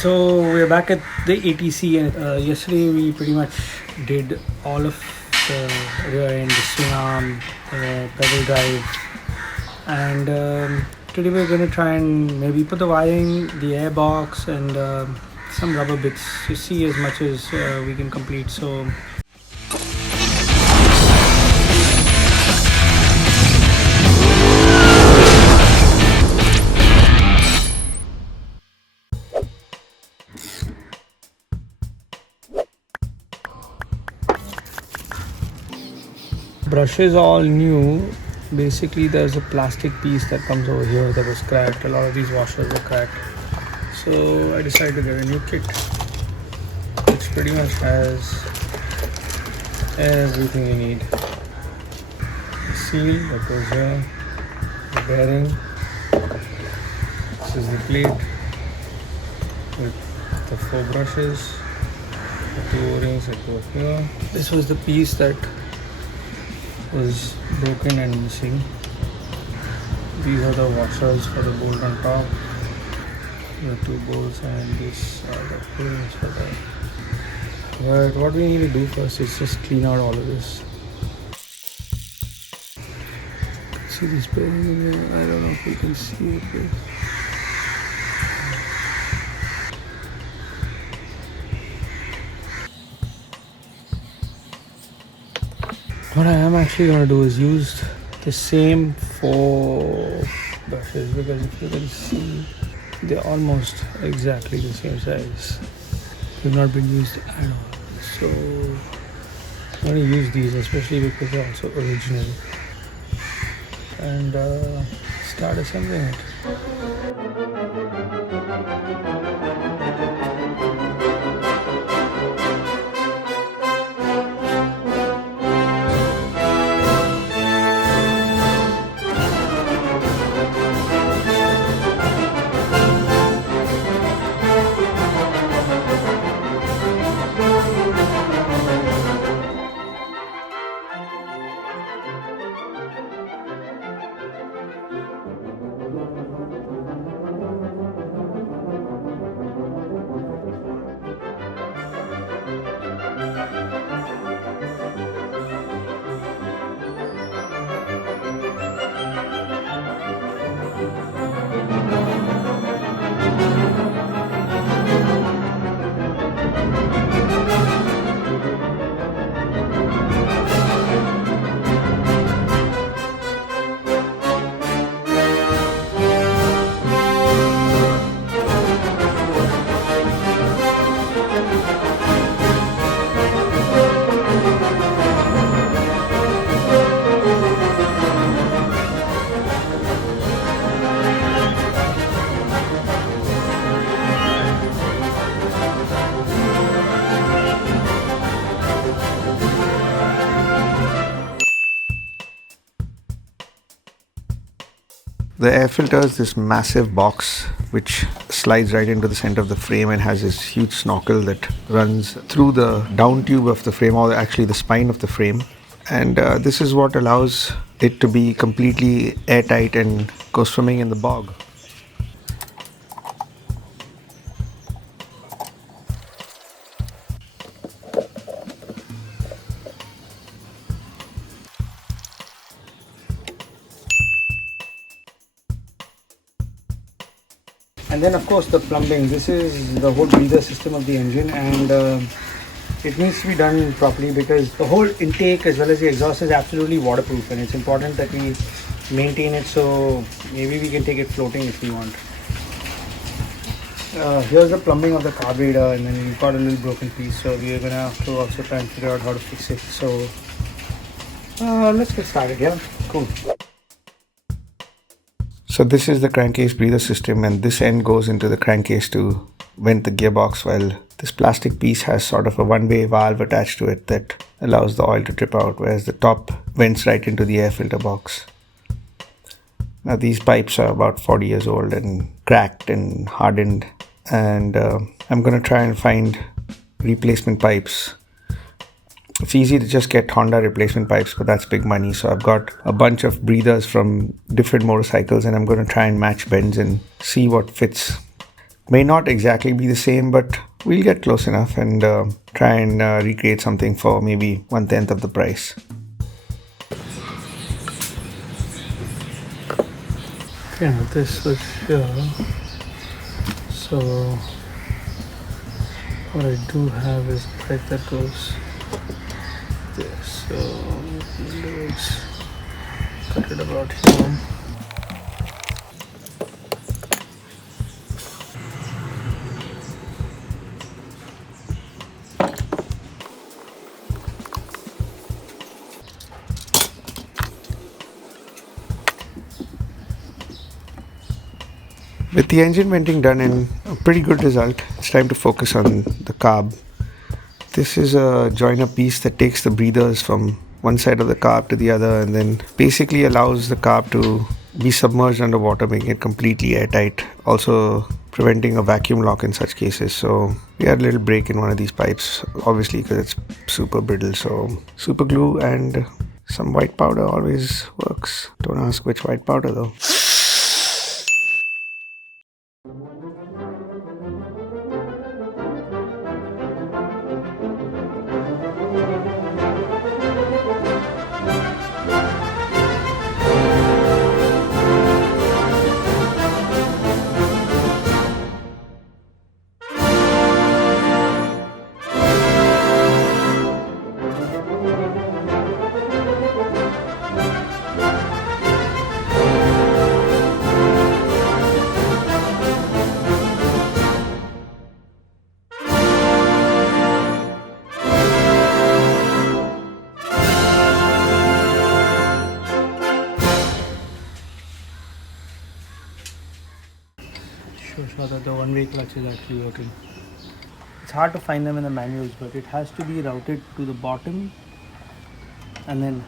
So we're back at the ATC, and yesterday we pretty much did all of the rear end, the swing arm, pedal drive, and today we're going to try and maybe put the wiring, the airbox, and some rubber bits to see as much as we can complete. So brushes all new. Basically there's a plastic piece that comes over here that was cracked. A lot of these washers were cracked, so I decided to get a new kit which pretty much has everything you need. The seal that goes here, the bearing, this is the plate with the 4 brushes, the 2 O-rings that go here. This was the piece that was broken and missing. These are the washers for the bolt on top, the 2 bolts, and these are the pins for that. But what we need to do first is just clean out all of this. See this bearing in there? I don't know if you can see it here. What I am actually going to do is use the same 4 brushes, because if you can see, they're almost exactly the same size. They've not been used at all. So I'm going to use these, especially because they're also original, and start assembling it. The air filter is this massive box which slides right into the center of the frame and has this huge snorkel that runs through the down tube of the frame, or actually the spine of the frame. And this is what allows it to be completely airtight and go swimming in the bog. And then of course the plumbing. This is the whole breather system of the engine, and it needs to be done properly because the whole intake as well as the exhaust is absolutely waterproof, and it's important that we maintain it. So maybe we can take it floating if we want. Here's the plumbing of the carburetor, and then we've got a little broken piece, so we're gonna have to also try and figure out how to fix it. So let's get started. Yeah, cool. So this is the crankcase breather system, and this end goes into the crankcase to vent the gearbox, while this plastic piece has sort of a one-way valve attached to it that allows the oil to drip out, whereas the top vents right into the air filter box. Now these pipes are about 40 years old and cracked and hardened, and I'm going to try and find replacement pipes. It's easy to just get Honda replacement pipes, but that's big money. So I've got a bunch of breathers from different motorcycles, and I'm going to try and match bends and see what fits. May not exactly be the same, but we'll get close enough and try and recreate something for maybe 1/10 of the price. Yeah, this was sure. So what I do have is a pipe that goes this. So what we'll do is cut it about here. With the engine venting done and a pretty good result, it's time to focus on the carb. This is a joiner piece that takes the breathers from one side of the carb to the other and then basically allows the carb to be submerged underwater, making it completely airtight, also preventing a vacuum lock in such cases. So we had a little break in one of these pipes, obviously because it's super brittle. So super glue and some white powder always works. Don't ask which white powder though. Sure that the one-way clutch is actually working. It's hard to find them in the manuals, but it has to be routed to the bottom and then